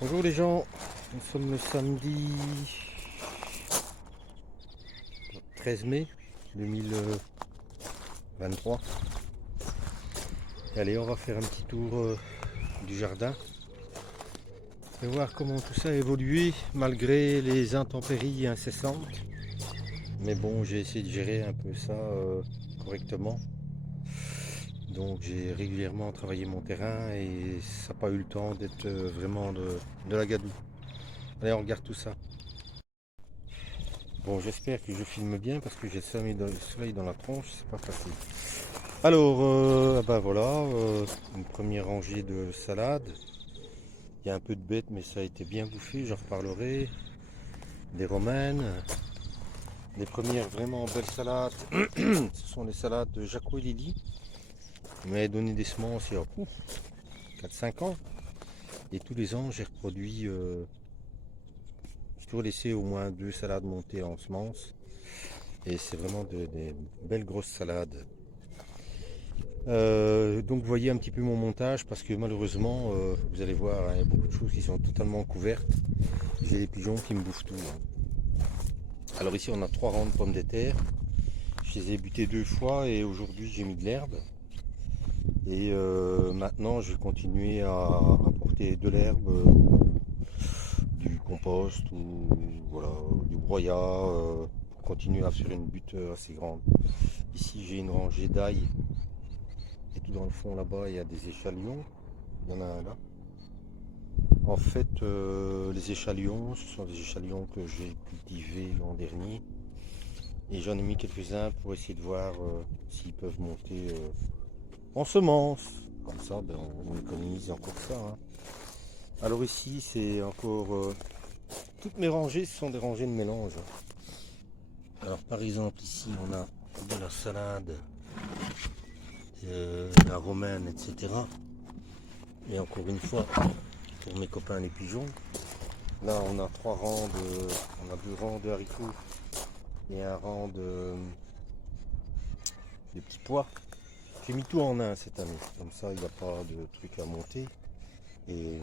Bonjour les gens, nous sommes le samedi 13 mai 2023. Et allez, on va faire un petit tour du jardin et voir comment tout ça a évolué malgré les intempéries incessantes. Mais bon, j'ai essayé de gérer un peu ça correctement. Donc j'ai régulièrement travaillé mon terrain et ça n'a pas eu le temps d'être vraiment de la gadoue. Allez, on regarde tout ça. Bon, j'espère que je filme bien parce que j'ai le soleil dans la tronche, c'est pas facile. Alors, voilà, une première rangée de salades. Il y a un peu de bêtes, mais ça a été bien bouffé, j'en reparlerai. Des romaines, des premières vraiment belles salades. Ce sont les salades de Jaco et Lily. Il m'avait donné des semences il y a 4-5 ans. Et tous les ans, j'ai reproduit. J'ai toujours laissé au moins 2 salades monter en semences. Et c'est vraiment des belles grosses salades. Donc vous voyez un petit peu mon montage parce que malheureusement vous allez voir, hein, il y a beaucoup de choses qui sont totalement couvertes. J'ai des pigeons qui me bouffent tout, hein. Alors ici on a 3 rangs de pommes de terre. Je les ai butées 2 fois et aujourd'hui j'ai mis de l'herbe. Et maintenant je vais continuer à apporter de l'herbe, du compost ou voilà, du broyat pour continuer à faire une butte assez grande. Ici j'ai une rangée d'ail. Et tout dans le fond là-bas, il y a des échalions. Il y en a un là. En fait, les échalions, ce sont des échalions que j'ai cultivés l'an dernier. Et j'en ai mis quelques-uns pour essayer de voir s'ils peuvent monter en semences. Comme ça, ben, on économise encore ça, hein. Alors ici, c'est encore... toutes mes rangées, ce sont des rangées de mélange. Alors par exemple, ici, on a de la salade, la romaine, etc. Et encore une fois, pour mes copains les pigeons, là on a 2 rangs de haricots et un rang de petits pois. J'ai mis tout en un cette année, comme ça il n'y a pas de truc à monter. Et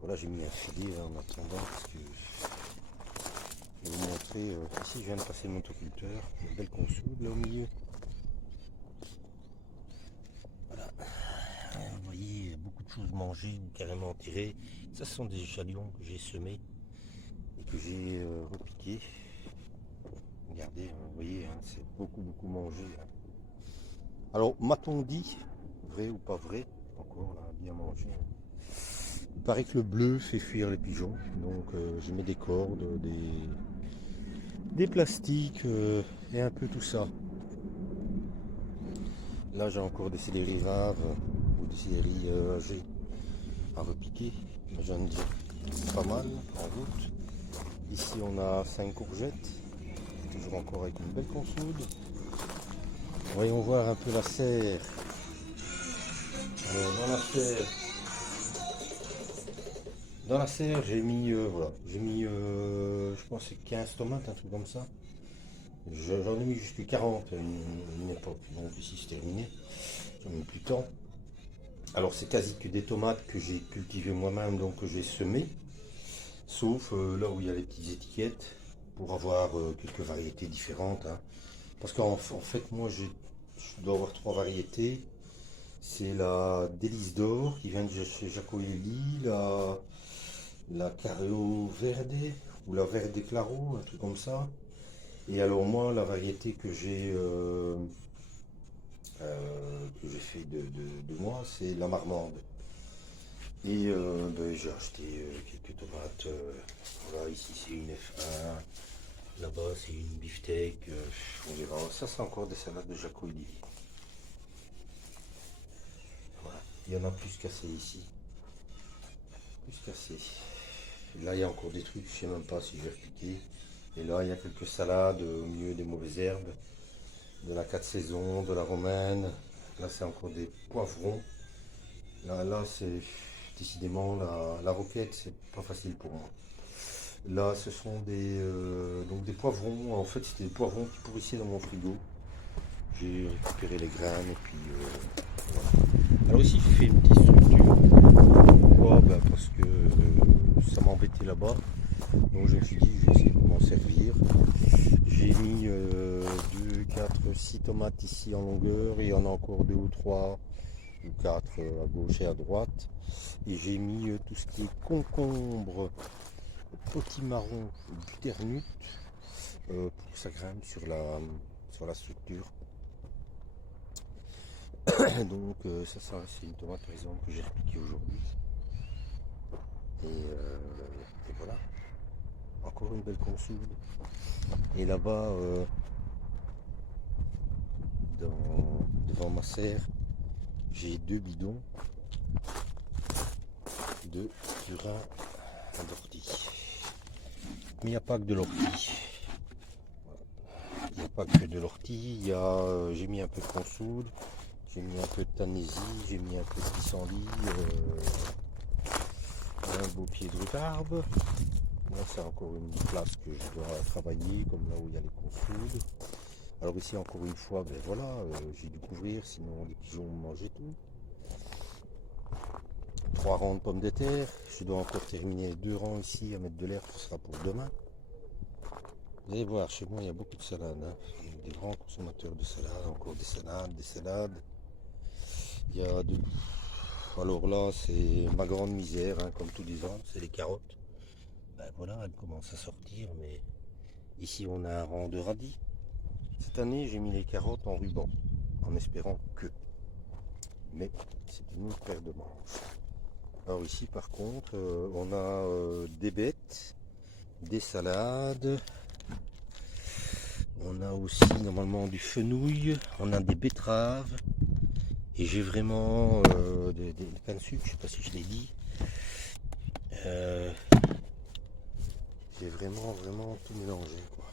voilà, j'ai mis un filet en attendant parce que je vais vous montrer. Ici je viens de passer le motoculteur, une belle consoude là au milieu. Voilà, vous voyez beaucoup de choses mangées, carrément tirées. Ça ce sont des échalions que j'ai semés et que j'ai repiqués. Regardez, vous voyez, hein, c'est beaucoup mangé, hein. Alors, m'a-t-on dit, vrai ou pas vrai, encore là, bien mangé, hein. Il paraît que le bleu fait fuir les pigeons, donc je mets des cordes, des plastiques et un peu tout ça. Là, j'ai encore des céleri raves ou des céleri âgés à repiquer, mais j'en ai pas mal en route. Ici, on a 5 courgettes. Toujours encore avec une belle consoude. Voyons voir un peu la serre. Alors, dans la serre, j'ai mis, voilà, je pense c'est 15 tomates, un truc comme ça. J'en ai mis jusqu'à 40 à une époque. Donc ici c'est terminé. J'en ai mis plus de temps. Alors c'est quasi que des tomates que j'ai cultivées moi-même, donc que j'ai semées. Sauf là où il y a les petites étiquettes pour avoir quelques variétés différentes, hein. Parce qu'en fait, moi, je dois avoir 3 variétés. C'est la Délice d'Or qui vient de chez Jaco et Lily, la Careo Verde ou la Verde Claro, un truc comme ça. Et alors moi, la variété que j'ai fait de moi, c'est la Marmande. Et ben, j'ai acheté quelques tomates. Voilà, ici c'est une F1. Là-bas, c'est une beefsteak, on verra. Ça, c'est encore des salades de Jaco et Lily. Voilà. Il y en a plus cassé ici. Plus cassé. Là, il y a encore des trucs, je ne sais même pas si je vais repiquer. Et là, il y a quelques salades au milieu des mauvaises herbes. De la 4 saisons, de la romaine. Là, c'est encore des poivrons. Là c'est décidément la roquette, c'est pas facile pour moi. Là, ce sont donc des poivrons. En fait, c'était des poivrons qui pourrissaient dans mon frigo. J'ai récupéré les graines et puis voilà. Alors ici, j'ai fait une petite structure. Pourquoi? Ben, parce m'embêtait là-bas. Donc je me suis dit, je vais essayer de m'en servir. J'ai mis 2, 4, 6 tomates ici en longueur. Et il y en a encore 2 ou 3 ou 4 à gauche et à droite. Et j'ai mis tout ce qui est concombre, potimarron, butternut pour que ça grimpe sur la structure. Donc ça c'est une tomate par exemple que j'ai repiquée aujourd'hui. Et voilà, encore une belle consoude. Et là-bas, devant ma serre, j'ai 2 bidons de purin d'ortie. Mais il n'y a pas que de l'ortie. Il n'y a pas que de l'ortie. J'ai mis un peu de consoude, j'ai mis un peu de tanésie, j'ai mis un peu de pissenlit, un beau pied de rhubarbe. Là, c'est encore une place que je dois travailler, comme là où il y a les consoudes. Alors ici, encore une fois, ben voilà, j'ai dû couvrir, sinon les pigeons mangeaient tout. 3 rangs de pommes de terre. Je dois encore terminer 2 rangs ici à mettre de l'herbe, ce sera pour demain. Vous allez voir, chez moi, il y a beaucoup de salades. Hein. Des grands consommateurs de salades, encore des salades. Il y a de... Alors là, c'est ma grande misère, hein, comme tous les ans, c'est les carottes. Ben voilà, elles commencent à sortir, mais ici, on a un rang de radis. Cette année, j'ai mis les carottes en ruban, en espérant que. Mais c'est une autre paire de manches. Alors ici, par contre, on a des bêtes, des salades. On a aussi normalement du fenouil, on a des betteraves. Et j'ai vraiment des cannes de sucre, je ne sais pas si je l'ai dit. J'ai vraiment tout mélangé, quoi.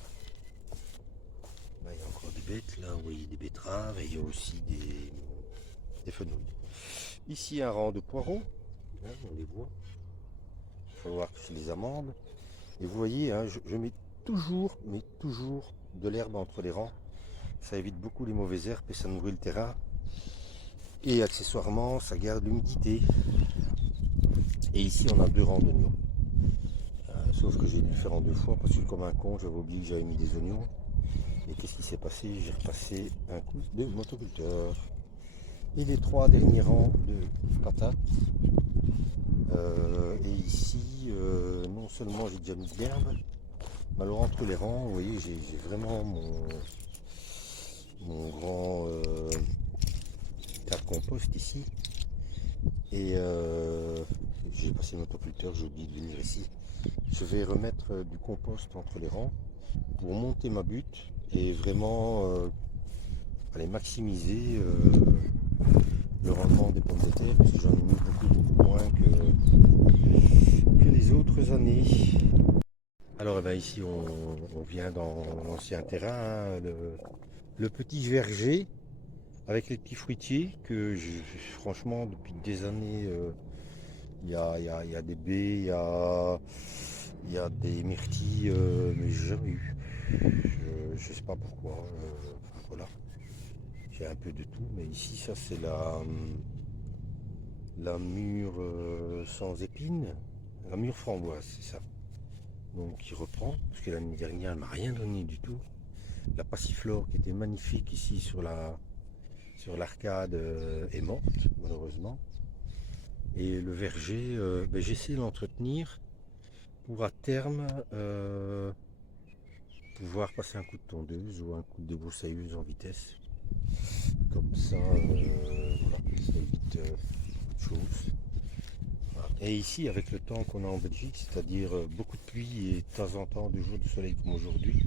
Là, il y a encore des bêtes, là vous voyez des betteraves et il y a aussi des fenouils. Ici un rang de poireaux, hein, on les voit. Il faut voir que c'est les amandes. Et vous voyez, hein, je mets toujours de l'herbe entre les rangs. Ça évite beaucoup les mauvaises herbes et ça nourrit le terrain. Et accessoirement, ça garde l'humidité. Et ici, on a 2 rangs d'oignons. Sauf que j'ai dû le faire en 2 fois parce que comme un con, j'avais oublié que j'avais mis des oignons. Et qu'est-ce qui s'est passé? J'ai repassé un coup de motoculteur. Et les 3 derniers rangs de patates. Et ici, non seulement j'ai déjà mis de l'herbe, mais alors entre les rangs, vous voyez, j'ai vraiment mon grand tas de compost ici. Et j'ai passé le motoculteur, j'ai oublié de venir ici. Je vais remettre du compost entre les rangs pour monter ma butte et vraiment aller maximiser le rendement des pommes de terre parce que j'en ai mis beaucoup moins que les autres années. Alors eh ben, ici on vient dans l'ancien terrain, hein, le petit verger avec les petits fruitiers que franchement depuis des années il y a des baies, il y a des myrtilles, mais j'ai jamais eu. Je sais pas pourquoi. Voilà. J'ai un peu de tout, mais ici ça c'est la mûre sans épines, la mûre framboise, c'est ça. Donc qui reprend, parce que l'année dernière elle m'a rien donné du tout. La passiflore qui était magnifique ici sur l'arcade est morte malheureusement. Et le verger, ben, j'essaie de l'entretenir pour à terme pouvoir passer un coup de tondeuse ou un coup de débroussailleuse en vitesse. Comme ça, voilà, ça évite beaucoup de choses. Voilà. Et ici, avec le temps qu'on a en Belgique, c'est-à-dire beaucoup de pluie et de temps en temps 2 jours de soleil comme aujourd'hui,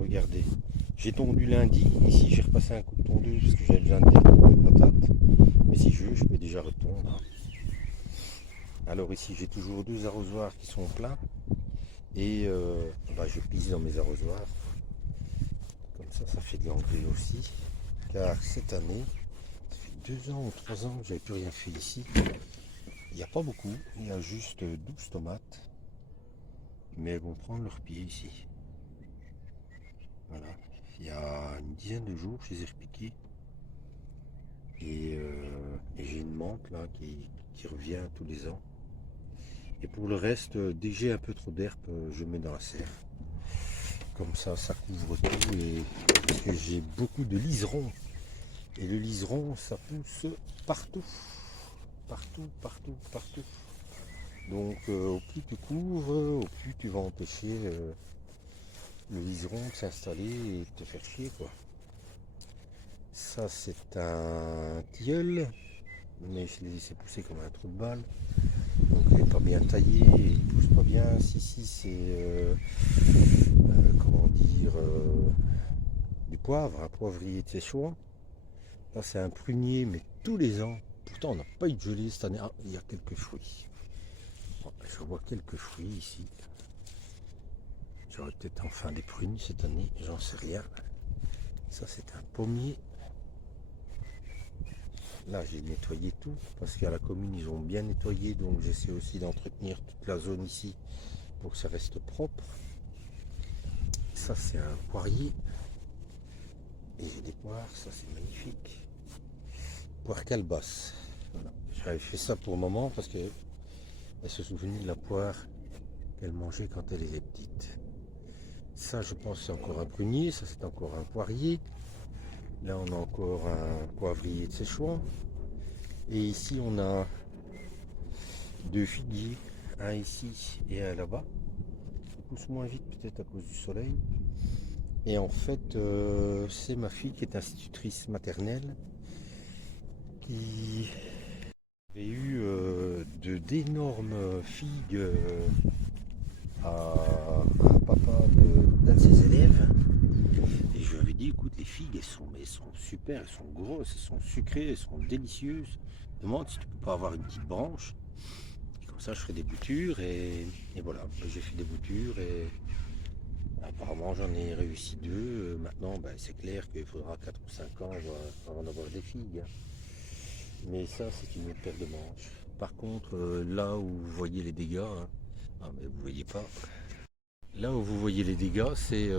regardez, j'ai tondu lundi, ici j'ai repassé un coup de tondeuse parce que j'avais besoin de terre pour mes patates, mais si je peux déjà retondre. Alors ici j'ai toujours 2 arrosoirs qui sont pleins et bah, je pisse dans mes arrosoirs, comme ça fait de l'engrais aussi, car cette année, ça fait 2 ans ou 3 ans que j'avais plus rien fait ici. Il n'y a pas beaucoup, il y a juste 12 tomates, mais elles vont prendre leur pied ici. Voilà, il y a une dizaine de jours, je les ai repiquées. Et j'ai une menthe là qui revient tous les ans. Et pour le reste, dès que j'ai un peu trop d'herbe, je mets dans la serre. Comme ça couvre tout. Et parce que j'ai beaucoup de liserons. Et le liseron, ça pousse partout. Partout, partout, partout. Donc au plus tu couvres, au plus tu vas empêcher le liseron de s'installer et de te faire chier, quoi. Ça c'est un tilleul, mais je l'ai laissé pousser comme un trou de balle. Donc il n'est pas bien taillé, il pousse pas bien. Si c'est comment dire du poivre, un poivrier de Séchouan. Là c'est un prunier, mais tous les ans. Pourtant on n'a pas eu de gelée cette année. Ah, il y a quelques fruits. Je vois quelques fruits ici. J'aurais peut-être enfin des prunes cette année, j'en sais rien. Ça c'est un pommier. Là j'ai nettoyé tout, parce qu'à la commune ils ont bien nettoyé, donc j'essaie aussi d'entretenir toute la zone ici pour que ça reste propre. Ça c'est un poirier. Et j'ai des poires, ça c'est magnifique. Poire calebasse. Voilà. J'avais fait ça pour maman parce qu'elle se souvenait de la poire qu'elle mangeait quand elle était petite. Ça je pense c'est encore un prunier, ça c'est encore un poirier. Là on a encore un poivrier de Séchouan. Et ici on a deux figuiers, un ici et un là-bas. Ça pousse moins vite peut-être à cause du soleil. Et en fait c'est ma fille qui est institutrice maternelle qui a eu d'énormes figues à un papa d'un de ses élèves. Et je lui avais dit, écoute, les figues, elles sont super, elles sont grosses, elles sont sucrées, elles sont délicieuses. Demande si tu peux pas avoir une petite branche. Et comme ça, je ferai des boutures. Et voilà, j'ai fait des boutures. Et apparemment, j'en ai réussi deux. Maintenant, c'est clair qu'il faudra 4 ou 5 ans avant d'avoir des figues. Mais ça, c'est une autre paire de manches. Par contre, là où vous voyez les dégâts, hein, ah, mais vous voyez pas. Là où vous voyez les dégâts, c'est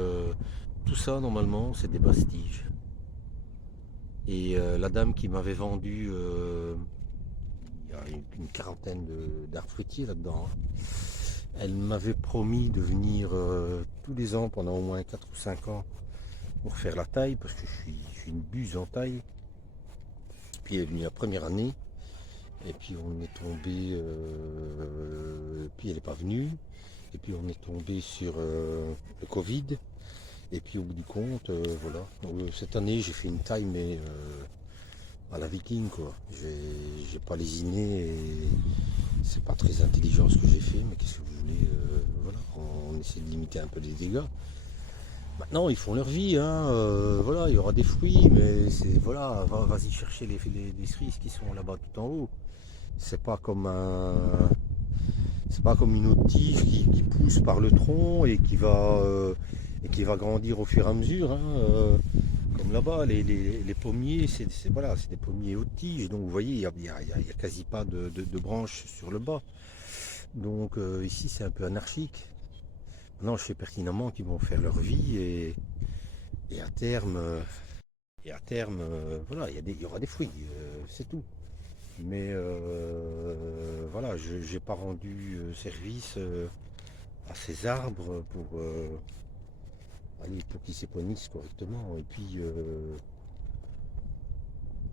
tout ça normalement, c'est des bastiges. Et la dame qui m'avait vendu, il y a une quarantaine d'arbres fruitiers là-dedans, hein, elle m'avait promis de venir tous les ans pendant au moins 4 ou 5 ans pour faire la taille, parce que je suis une buse en taille. Puis elle est venue la première année, et puis on est tombé, puis elle n'est pas venue. Et puis on est tombé sur le Covid. Et puis au bout du compte, voilà. Donc, cette année j'ai fait une taille mais à la viking quoi. J'ai pas lésiné et c'est pas très intelligent ce que j'ai fait, mais qu'est-ce que vous voulez, voilà. On essaie de limiter un peu les dégâts. Maintenant ils font leur vie, hein, voilà, il y aura des fruits, mais c'est voilà, vas-y chercher les cerises qui sont là-bas tout en haut. C'est pas comme une autre tige qui pousse par le tronc et qui va grandir au fur et à mesure. Hein, comme là-bas, les pommiers, c'est voilà, c'est des pommiers hautes tiges. Donc vous voyez, il n'y a quasi pas de branches sur le bas. Donc ici, c'est un peu anarchique. Maintenant, je sais pertinemment qu'ils vont faire leur vie et à terme, voilà, il y aura des fruits, c'est tout. Mais voilà, je n'ai pas rendu service à ces arbres pour qu'ils s'épanouissent correctement. Et puis,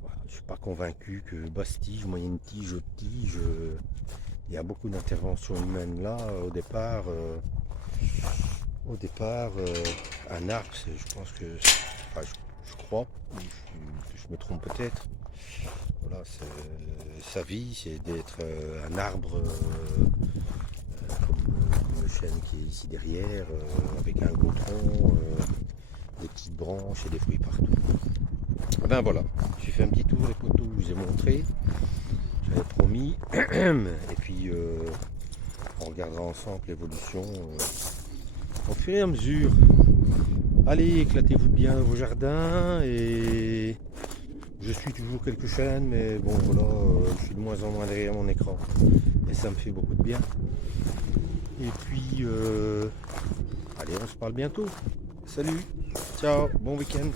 voilà, je ne suis pas convaincu que basse-tige, moyenne tige, haute tige, il y a beaucoup d'interventions humaines là. Au départ, un arbre, je pense que, enfin, je crois, que je me trompe peut-être. Voilà, sa vie, c'est d'être un arbre comme le chêne qui est ici derrière, avec un gros tronc, des petites branches et des fruits partout. Ben voilà, j'ai fait un petit tour des poteaux, je vous ai montré, j'avais promis, et puis on regardera ensemble l'évolution au fur et à mesure. Allez, éclatez-vous bien dans vos jardins et je suis toujours quelques chaînes, mais bon voilà, je suis de moins en moins derrière mon écran et ça me fait beaucoup de bien. Et puis, allez, on se parle bientôt. Salut, ciao, bon week-end.